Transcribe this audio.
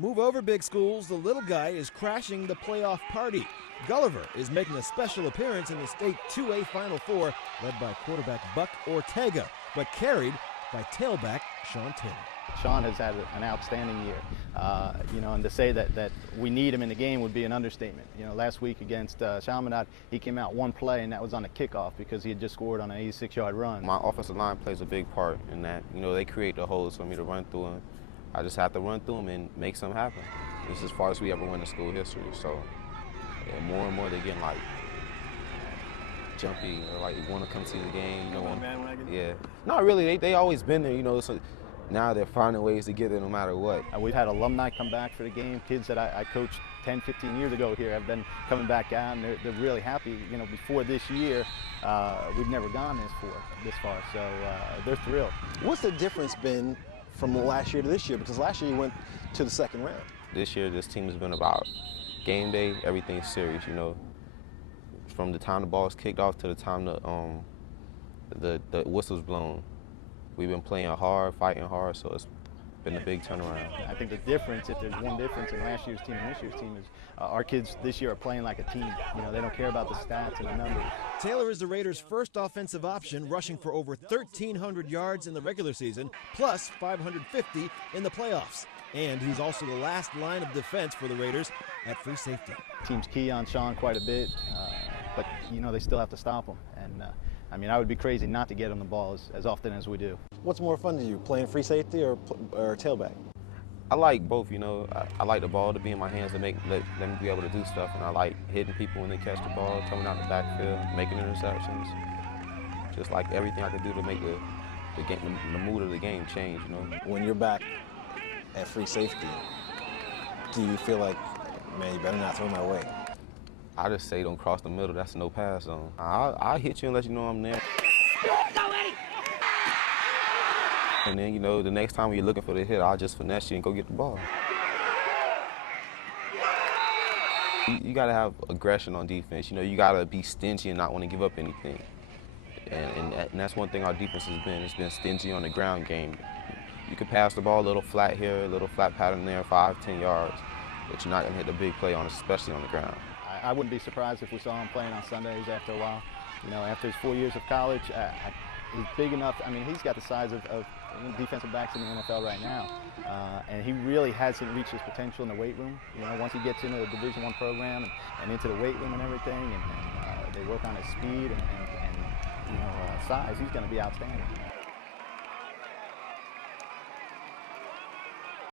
Move over, big schools. The little guy is crashing the playoff party. Gulliver is making a special appearance in the state 2A Final Four, led by quarterback Buck Ortega, but carried by tailback Sean Taylor. Sean has had an outstanding year, and to say that we need him in the game would be an understatement. Last week against Chaminade, he came out one play, and that was on the kickoff because he had just scored on an 86-yard run. My offensive line plays a big part in that. They create the holes for me to run through them. I just have to run through them and make something happen. This is as far as we ever win in school history. So, more and more they're getting like jumpy, or like want to come see the game. Yeah. Not really. They always been there. So now they're finding ways to get there no matter what. We've had alumni come back for the game. Kids that I coached 10, 15 years ago here have been coming back out, and they're really happy. Before this year, we've never gone this far, so they're thrilled. What's the difference been from last year to this year? Because last year you went to the second round. This year, this team has been about game day. Everything's serious. From the time the ball is kicked off to the time the whistle's blown. We've been playing hard, fighting hard, so it's been a big turnaround. I think the difference, if there's one difference in last year's team and this year's team, is our kids this year are playing like a team. They don't care about the stats and the numbers. Taylor is the Raiders' first offensive option, rushing for over 1,300 yards in the regular season, plus 550 in the playoffs. And he's also the last line of defense for the Raiders at free safety. Team's key on Sean quite a bit, but they still have to stop him. And I would be crazy not to get him the ball as often as we do. What's more fun to you, playing free safety or tailback? I like both. I like the ball to be in my hands to let me be able to do stuff, and I like hitting people when they catch the ball, coming out the backfield, making interceptions. Just like everything I can do to make the game, the mood of the game change. When you're back at free safety, do you feel like, man, you better not throw my way? I just say don't cross the middle. That's no pass zone. I'll hit you and let you know I'm there. And then, the next time you're looking for the hit, I'll just finesse you and go get the ball. You got to have aggression on defense. You got to be stingy and not want to give up anything. And that's one thing our defense has been. It's been stingy on the ground game. You can pass the ball a little flat here, a little flat pattern there, 5, 10 yards, but you're not going to hit the big play especially on the ground. I wouldn't be surprised if we saw him playing on Sundays after a while. After his 4 years of college, he's big enough. He's got the size of defensive backs in the NFL right now, and he really hasn't reached his potential in the weight room. Once he gets into a Division I program and into the weight room and everything, and they work on his speed and size, he's going to be outstanding.